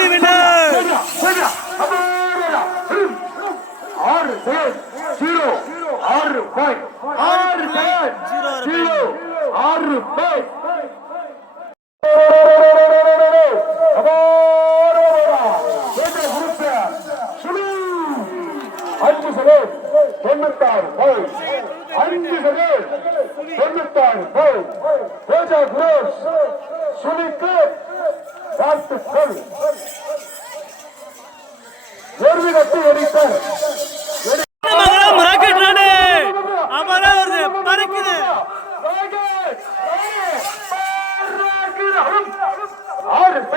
வண்டி winner 6 rocket ராணி அமரா வருது பறக்குது 6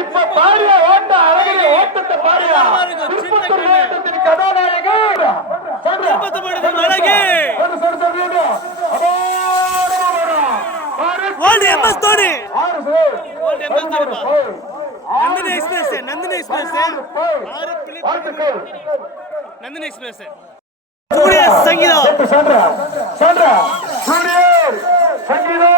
இப்ப பாரியா ஓட்ட அழகிய ஓட்டத்தை பாரியா திருப்பத்தூர் மாவட்டத்தின் கதாநாயகர் நந்தினி எக்ஸ்பிரஸ் நந்தினி எக்ஸ்பிரஸ் சங்கீதா சங்கீதா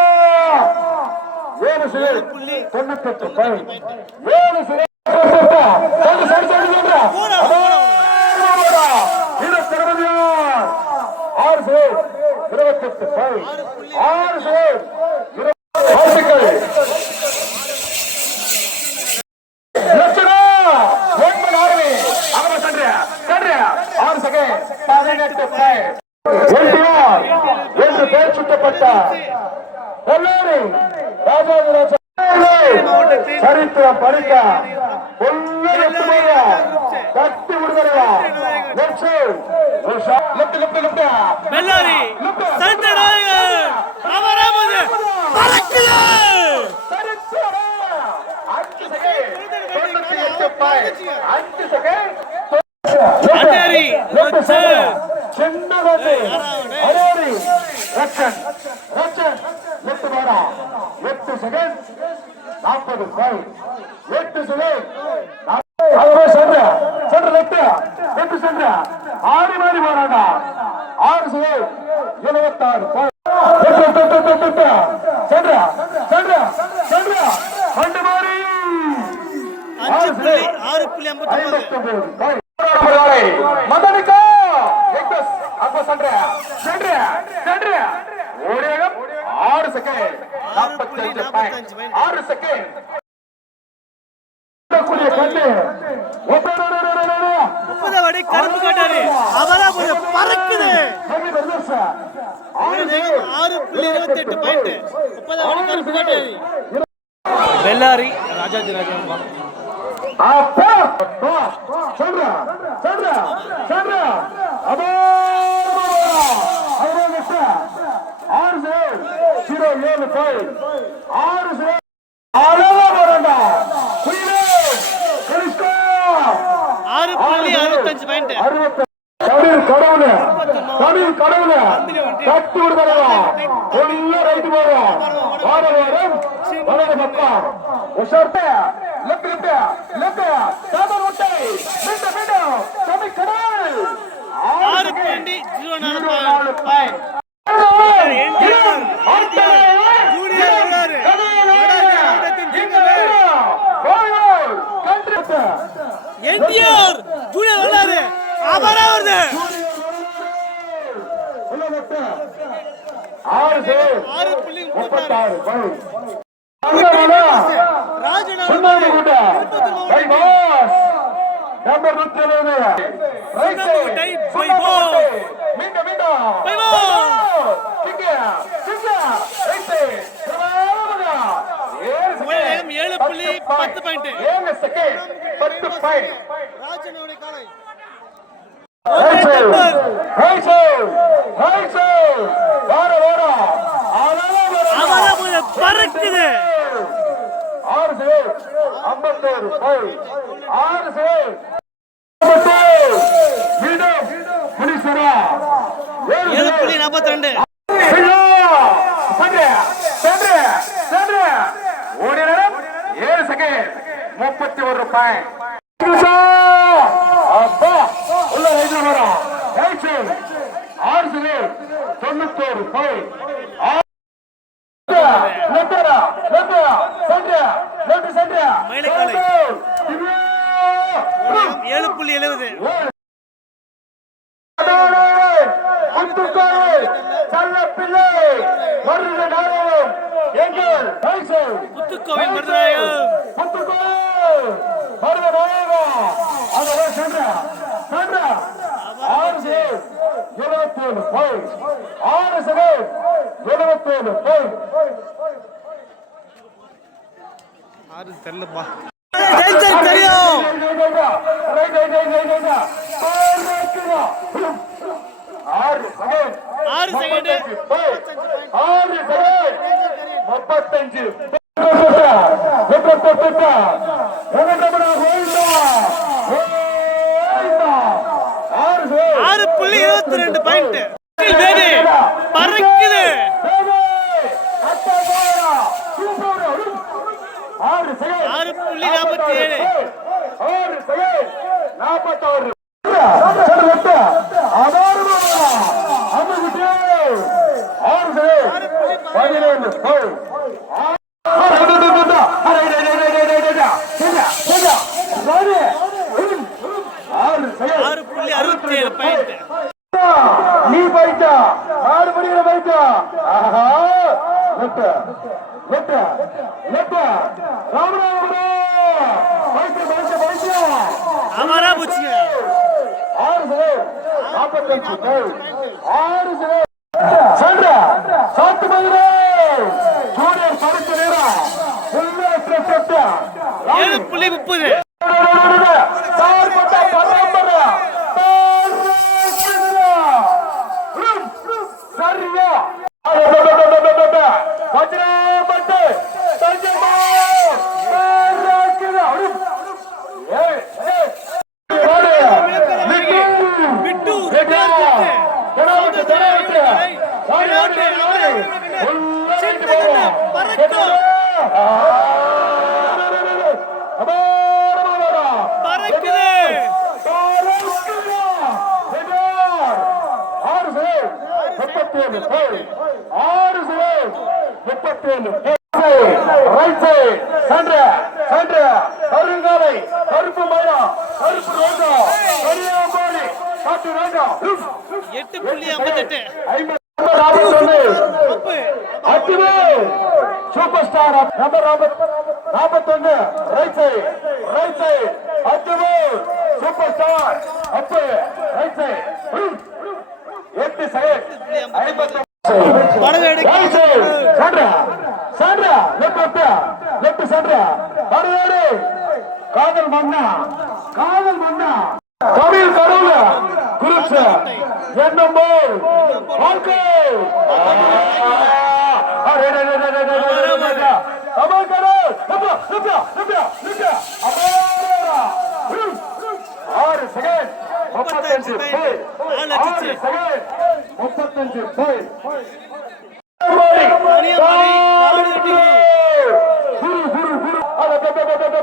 18 பேர் சுட்டப்பட்டார். சரித்திரம் படிக்க கட்டி விடுதலையா பெல்லாரி சட்ட நாயகர் அமராமது பறக்குது 5 செகண்ட் அண்டேரி சின்ன வந்து அரோரி ரச்சன் லெஃப்ட் மாறா 8 செகண்ட் 40 ஃபைல் 8 செகண்ட் அதுவே சென்ற லெஃப்ட் சென்ற ஆடி மாறி போறாங்க 6 செகண்ட் 26 ஃபைல் சென்ற வண்டி மாறி 6.59 மதனிக்கா அப்ப சென்ற ஓடியகம் 6 செகண்ட் 45 6 செகண்ட் கூடிய கண்ணு 30 வடி கருப்பு காட்டாரு அவரா பறக்குது 6.28 பாயிண்ட் 30 வடி கருப்பு காட்டாரு பெல்லாரி ராஜாஜி ராஜா அப்பா சென்ற அபோ 6-0-7 ஃபைல் 6 6.65 பாயிண்ட் கடவுள கட்டு விடுதலையா கொல்ல ரைட்டு போறோம் வாரம் வலது பக்கம் உஷார்த்த லெஃப்ட் சாதர் ஒட்டை மீண்டும் சமி கடல் 6.04 பாயிண்ட் என்டிஆர் ஜூனியர் வராரு அவரா வருது 6.36 ராஜநாடு நம்பர் 170 மீண்டும் வேகம் 7.10 பாயிண்ட் 7 செகண்ட் 10 பாயிண்ட் ராஜநாடு காலை பறக்குது 7.42 7 செகண்ட் 31 பாயிண்ட் அப்பா உள்ள ரைட் வரும் 6 செகண்ட் 91 பாயிண்ட். மயிலைக்காலை 7.70. முத்துக்கோவில் மருதநாயகம் ஆறு தெரியலப்பா. தெரியும் 6 செகண்ட் 35. 6.22 பாயிண்ட். பறக்குது 6.47. 46. பாயிண்ட். நீ பைட்டா 6 மணிக்கு பைட்டா. ஆஹா லெஃப்ட் லெஃப்ட் லெஃப்ட் ராமராமரா பைட்டா பைட்டா பைட்டா அமரா புச்சிங்க 6 செகண்ட் 45. 6 செகண்ட் சந்திரா சாத்து மதுரை சூரியன் படுத்த நேரம் 7.30. கருப்பு மயம் கருப்பு ரோஜா கரியாம்பாடி காட்டு ரோஜா 8.58. Super star number 41 right side அத்துவே சூப்பர் ஸ்டார் அப்பு ரைட் சைடு 8 செகண்ட் 50. சாண்ட்ரா லெஃப்ட் சாண்ட்ரா பரவாயில்லை. காதல் மன்னா தமிழ் கடவுள குருச்ச என்னம்போ வாழ்க்கை ஆறு செகண்ட் 35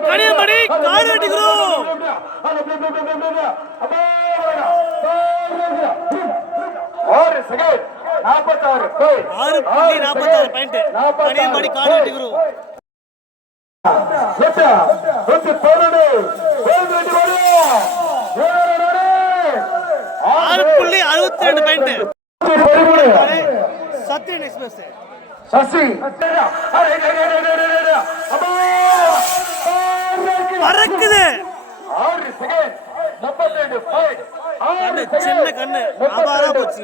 கனியமணி கார் வெட்டிக்கிறோம் 6 செகண்ட் 46 6.46 பாயிண்ட். கனியமணி கார் வெட்டிக்கிறோம் 6.62 பாயிண்ட். சத்யன் எக்ஸ்பிரஸ் சசி பறக்குது 6 செகண்ட் 32 பாயிண்ட். சின்ன கண்ணு அபாரா போச்சு.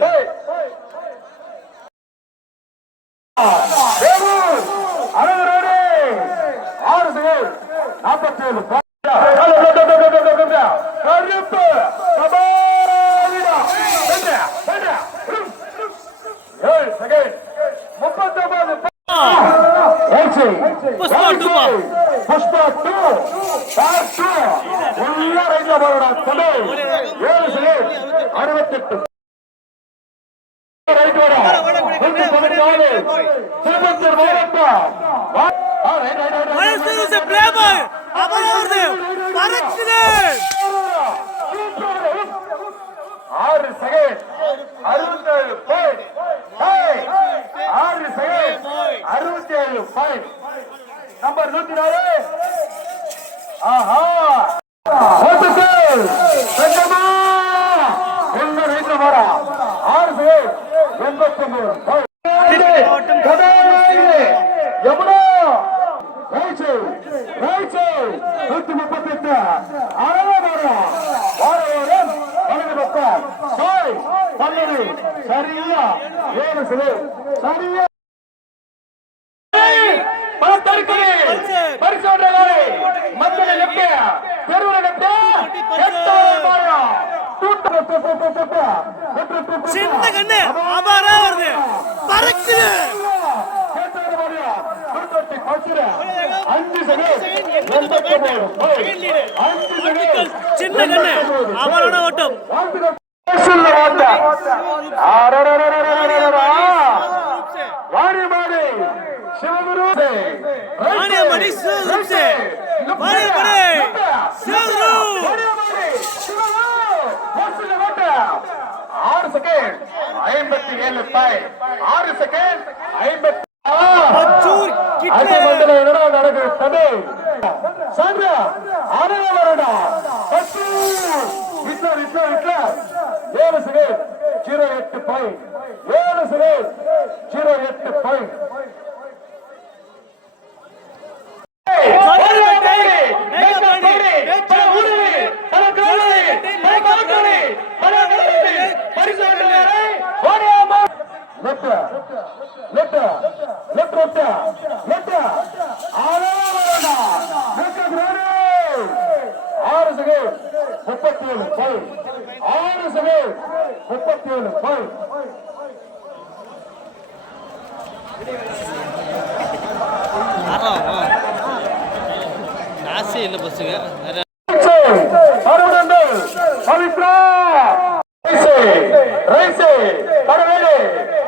6 செகண்ட் 47 கருப்பு சபாரிடா 7 செகண்ட் 39 புஷ்பா 2 உள்ள ரைட்ல போறடா தம்பி 7 செகண்ட் 68 ரைட் ஓட திருப்பத்தூர் மாவட்டம் மனசு பிளேபாய் அபராது பறக்குது 6 செகண்ட் 67 பாயிண்ட் பாயிண்ட் நம்பர் 104 ஆஹா ஒத்துக்கல் சங்கமா என்ன ரைட்ல போறா 6 பேர் 89 யமுனா ரைட் சைடு 138 அறவே போறா வாரம் வலது பக்கம் சாய் பல்லவி சரியா 7 சிலை சரியா பலத்தடுக்கலே பரிசோடலே மத்தல லெப்ட் தெருவுல லெப்ட் எட்டோரா சின்ன கண்ணு அபாரா வருது பறக்குது சின்ன கண்ணு அபாரான ஓட்டம் Vaniyambadi Sivaguru Vaniyambadi Sivaguru Vaniyambadi Sivaguru 6 second 57 point 6 second 50 மச்சூர் கிட்ட மண்டல என்னடா நடக்குது தம்பி சாந்தியா ஆனே வரடா மச்சூர் விட்ல 7 செகண்ட் 08 பாயிண்ட் 7 செகண்ட் 08 பாயிண்ட் நாசே இல்ல பஸ்ஸுங்க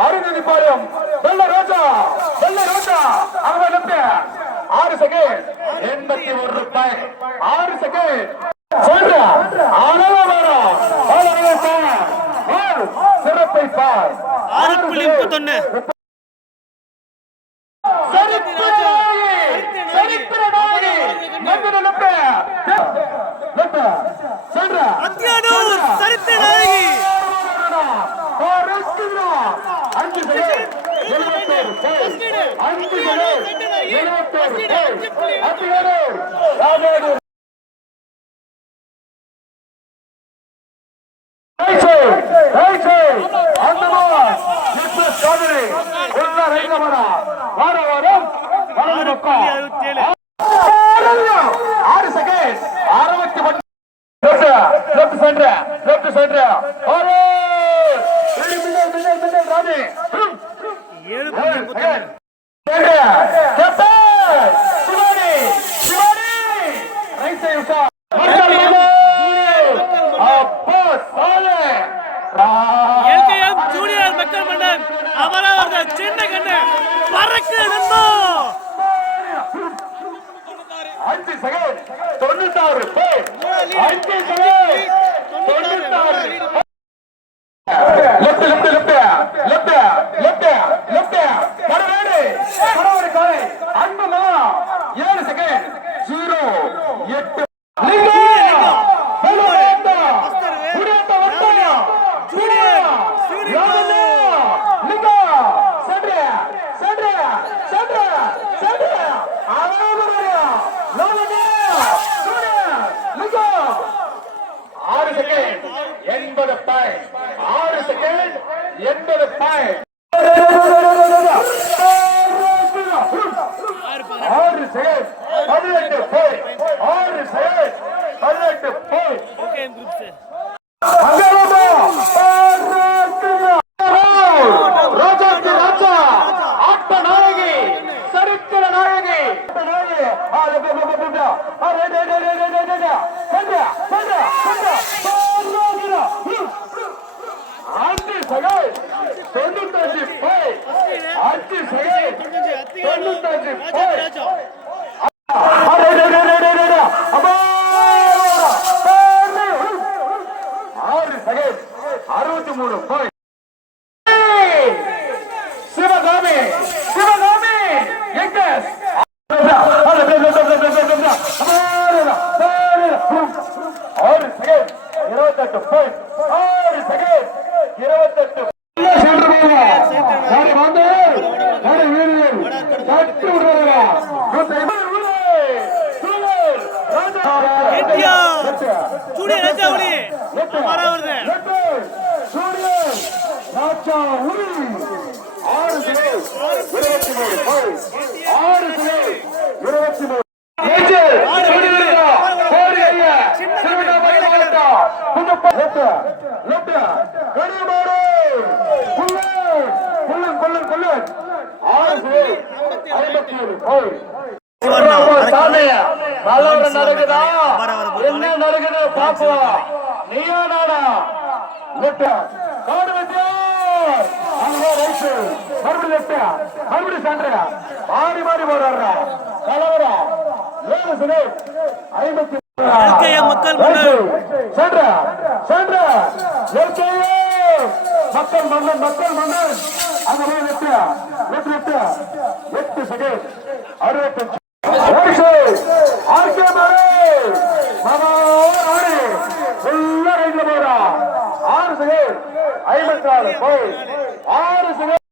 அருணதிபாளையம் வெள்ள ரோஜா அவங்க 6 செகண்ட் 81 பாயிண்ட் 6 செகண்ட் சொல்றா சிறப்பை பார் 6.31 சரித்திர நாயகி ஜூனியர் மக்கள் மன்றம் அவரது சின்ன கண்ணு பறக்கு நண்பா 5 செகண்ட் 96 பேர் 5 செகண்ட் 96 பரவாயில்லை காலை அன்புமா 7 second 08 80 point 6 second 80 point 6 second 18 point 6 second 18 point okay group से ராஜா ஆட்ட நாயகி சரித்திர நாயகி சிவகாமி எங்க சரி வந்து சரி வீரர்கள் தட்டி விடுறாங்க இந்தியா சூரிய ராஜாவுலி அமரா வருது சூரியன் ராஜா உரி 6 கிலோ 23 போய் 6 கிலோ 23 நடக்குதா என்ன நடக்குது பாப்போம் நீயா நாடா மறுபடியும் சண்டை மாறி மாறி போடுறா கலவரா 50 மக்கள் மன்னர் மக்கள் மன்னன் மக்கள் மன்னன் அங்க போய் எட்டு செகண்ட் 65 போய் 6 செகண்ட்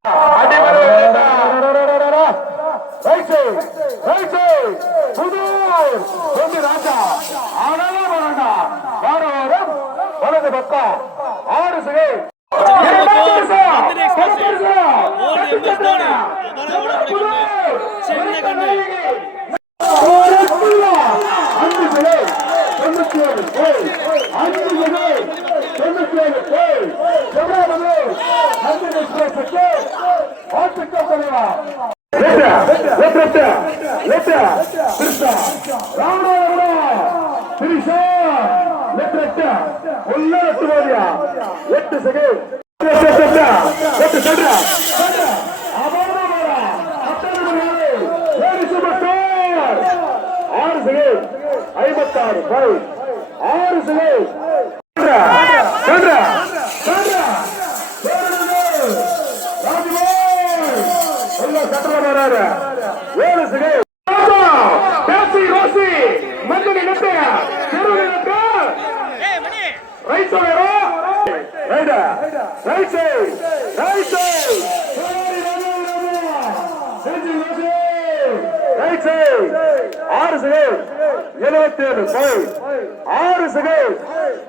ராஜா ஆனாலும் வலது பக்கம் 6 செகண்ட்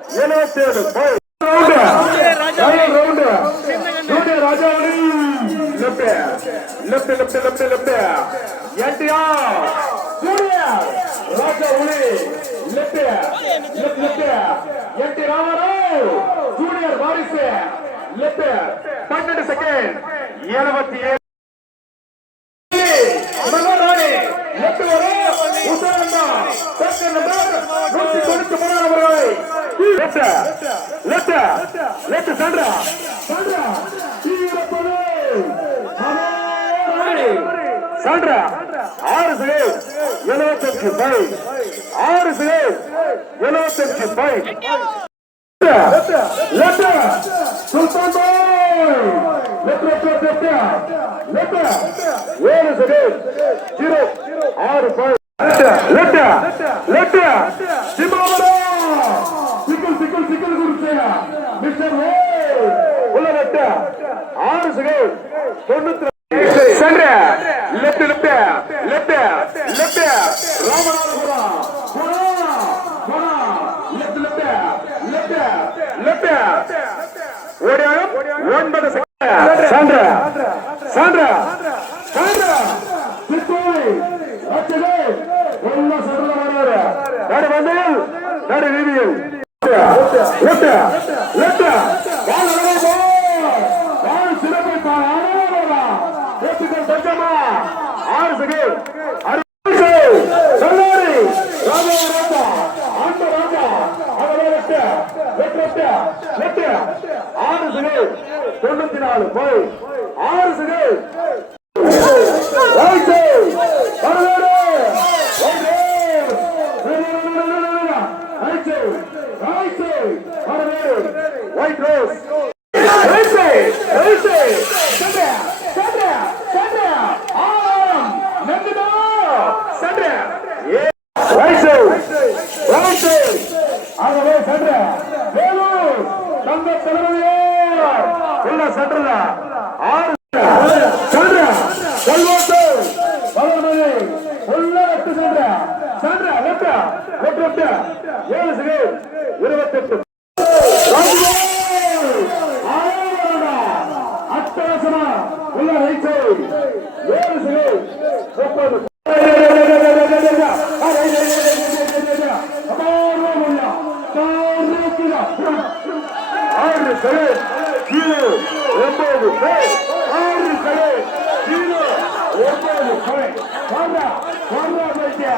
சின்ன கண்ணு ஜூனியர் வாரிசு 12 செகண்ட் 77 உள்ள ரைட் சைடு 7 செகண்ட் 30 ஆறு செகண்ட் 0 9 ஆறு செகண்ட் 0 9 வாடா வாடா பையா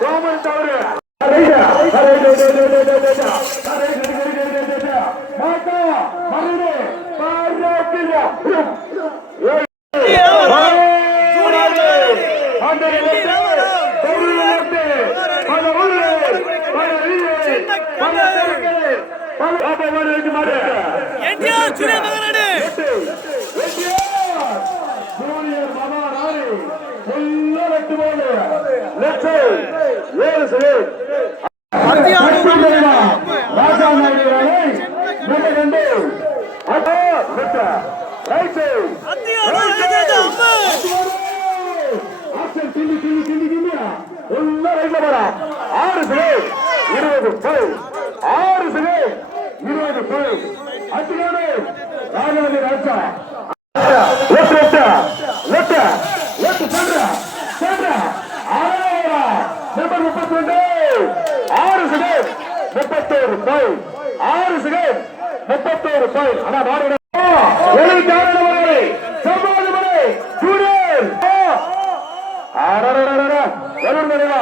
கோமன் தவறு மாட்டா மறுபடி பாராட்டியா ஆறு செகண்ட் 20 போய் 6 செகண்ட் 20 போய் அத்தியோடு ராஜாதி ராஜா லெஃப்ட் சென்டர் ஆரா நம்பர் 32 6 செகண்ட் 31 போய் 6 செகண்ட் 31 போய் அண்ணா மாறுடா வெளி காரணவரை சமாளிமலை ஜூனியர் ஆரரரரர வலுடா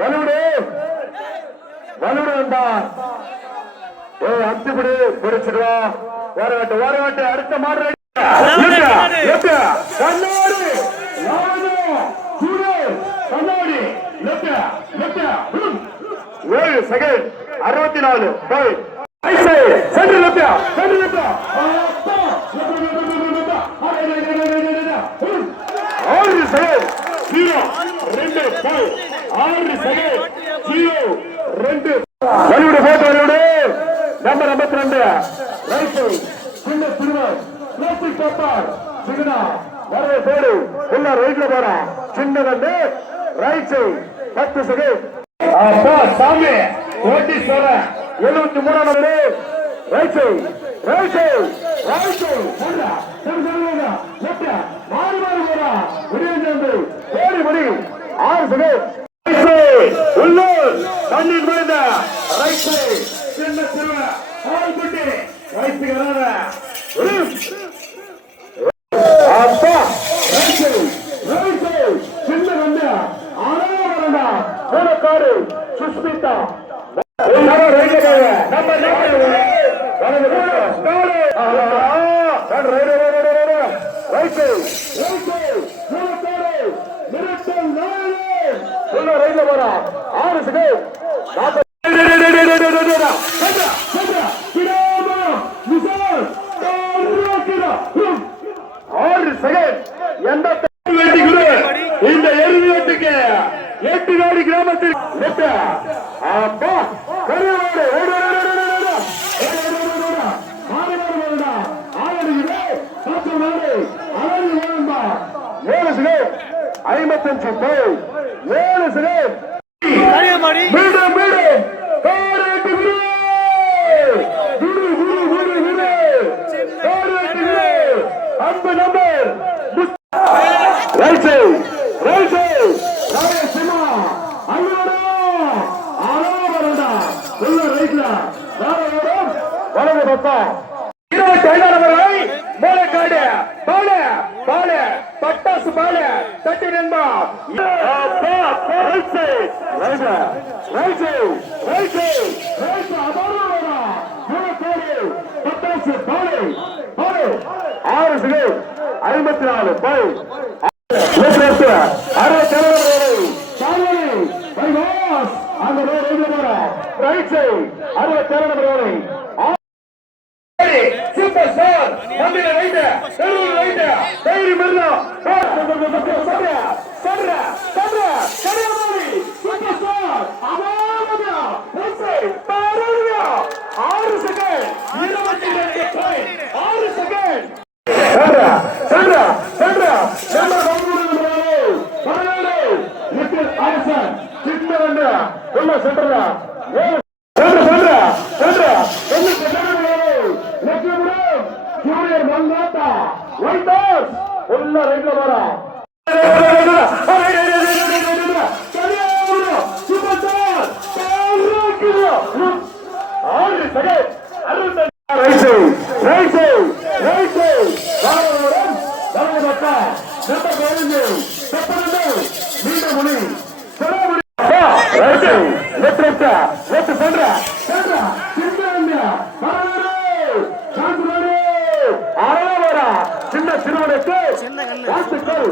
வலுடா ஏய் அந்திபடி பிடிச்சிடுவா ஓரகட்ட அடுத்த மாடு கண்ணாடி கண்ணாடி 7 செகண்ட் 64 போய் சென்று லெப்டா 6 செகண்ட் 0 2 போய் 6 செகண்ட் 0 2 வலுவிடு போட்டு வலுவிடு நம்பர் 52 ரைட் சின்ன சிறுவர் பிளாஸ்டிக் பேப்பர் சிக்னா வரவே போடு உள்ள ரைட்ல போறா சின்ன வந்து ரைட் சைடு 10 செகண்ட் அப்பா சாமி ஓட்டி போற 73 நம்பர் ரைட் சைடு போடா செல்லுங்க லெஃப்ட் மாறி போறா முடிஞ்சு ஓடி முடி 6 செகண்ட் உள்ளூர் தண்ணீர் மேல ரைட் சைடு சின்ன சிறுவர் ஆல் குட்டி ரைட் வராத அப்பா ரைட் சின்ன வந்து ஆனா போனக்காரு சுஸ்மிதா ரைட்ல போறா 6 செகண்ட் 6 செகண்ட் எந்த இந்த எருமைக்கு 8 நாடி கிராமத்தில் அப்பா ஏழு செகண்ட் 55 போய் 7 செகண்ட் மீண்டும் அன்பு நம்பர் ரைட் சைடு சிமா அண்ணா உள்ள ரைட்ல வலது பக்கம் 25 மூலக்காடு பாலு பட்டாசு பாலு தட்டி நண்பா பட்டாசு பாலு 6 செகண்ட் 54 போய் 67 சூப்பர் ஸ்டார் நம்பின ரைட் தைரி மர்னா சட்ரா சூப்பர் ஸ்டார் அவாமதா பாருங்க 6 செகண்ட் 22 பாயிண்ட் 6 செகண்ட் சட்ரா நம்பர் 13 நிக்கில் ஆசன் சின்னவண்ட உள்ள சட்ரா ஜூனியர் மங்காத்தா வைத்தார் உள்ள ரைட்ல போறா சின்ன சிறுவனுக்கு வாழ்த்துக்கள்.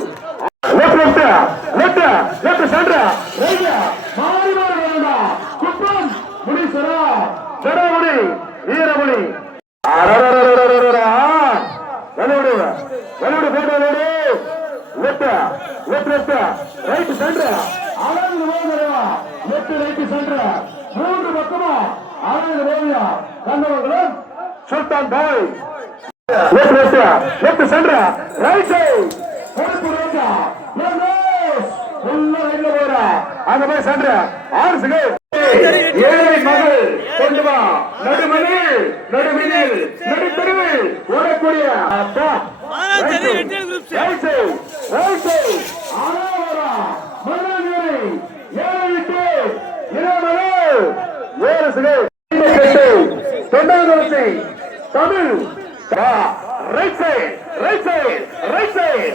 வீரமணி சுல்தான் பாய் லெப்ட் சென்டர் ரைட் சைடு பொறுப்பு ரோட்டா அங்க போய் சென்டர் 6 செகண்ட் ஏழை மகள் கொண்டு வா நடுமணில் நடுமினில் நடுத்தருவில் ஓடக்கூடிய Tamil right side right side right side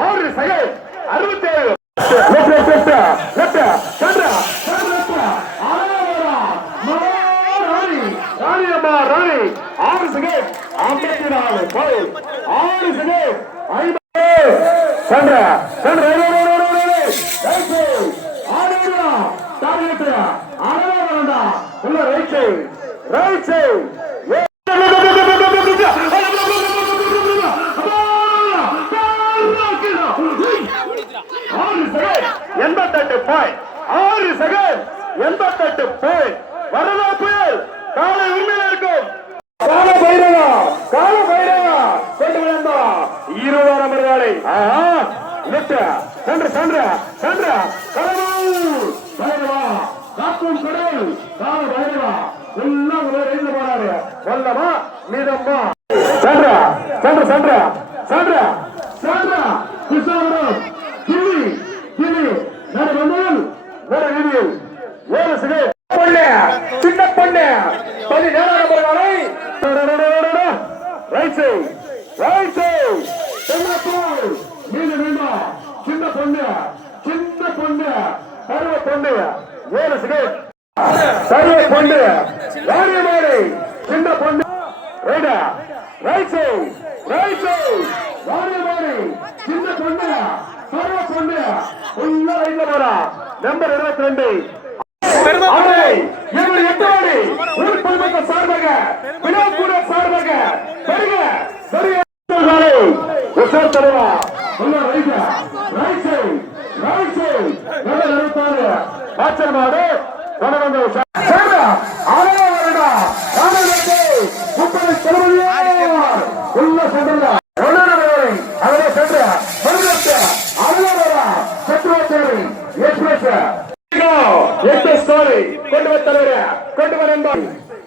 ஆறு செகண்ட் 67 ராணி 6 செகண்ட் 54 6 செகண்ட் 88 பாயிண்ட் வரலாற்று காலை உண்மையில இருக்கும் கால பைரவா கொண்டு வந்தா 20 மறுவாளை பைரவா காக்கும் கடவுள் கால பைரவா எல்லாம் ஒரே ரேஞ்சில் போறாரு வல்லமா மீதம்மா சந்திரா கிருஷ்ணாபுரம் கிளி நட வந்தவன் நட வீதியில் 7 செகண்ட் சின்ன பொண்ணு 17 நம்பர்களை ரைட் சைடு சின்ன பொண்ணு பருவ பொண்ணு 7 செகண்ட் சரிய பொண்ணு வாரியமாரி சின்ன பொண்ணு ரைட் சைடு வாரியமாரி சின்ன பொண்ணு பருவ பொண்ணு உள்ள ரைட்ல போறா நம்பர் 22 சார்பாக விழாக்கூட சார்பாக கொண்டு வர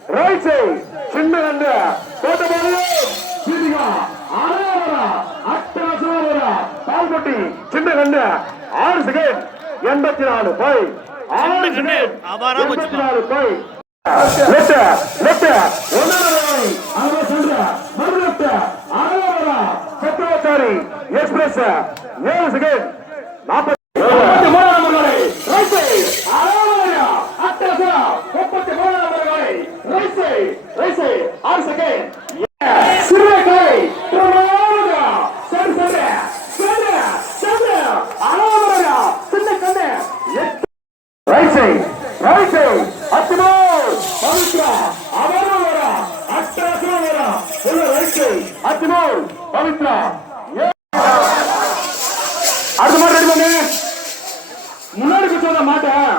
ரைட் சைடு சின்ன கண்ட போட்ட பால்பட்டி சின்ன கண்ட 6 செகண்ட் 84 பாய் 6 செகண்ட் 84 பாய் சத்ரவாச்சாரி எக்ஸ்பிரஸ் 7 செகண்ட் 40 பவித்ரா அடுத்த மாதிரி ரெடி பண்ணு முன்னாடி குச்சோட மாட்டேன்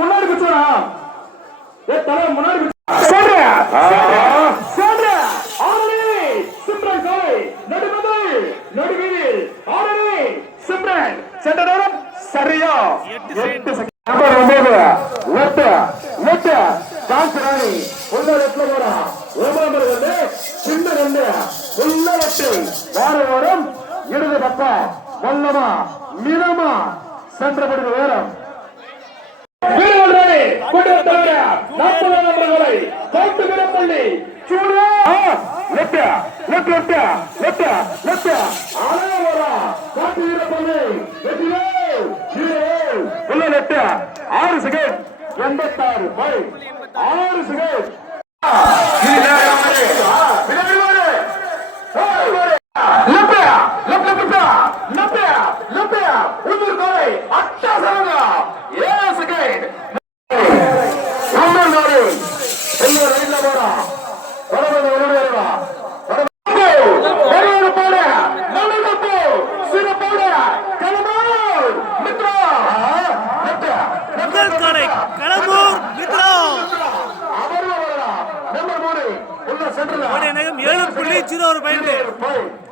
முன்னாடி குச்சோடா தலை முன்னாடி சரியா 8 செகண்ட் பானை உள்ள லெப்ட்ல போறா ஓமாமர் வந்து சின்ன கண்டு உள்ள லெப்ட் வாரம் இடது பக்கம் வல்லமா மிதமா சென்றபடி வேறம் வீரர்களே கொண்டவர 40 நம்பர்களை கோட்டு விடப்பள்ளி சூடா left left left left left ஆலவரா கோட்டு விடப்பள்ளி வெற்றிலே உள்ள லெப்ட் 6 செகண்ட் 86 பை 6 செகண்ட் முதல் காலை களம்பூர் மித்ரா நம்பர் 3 உள்ள சென்டர்ல 7.01 பாயிண்ட்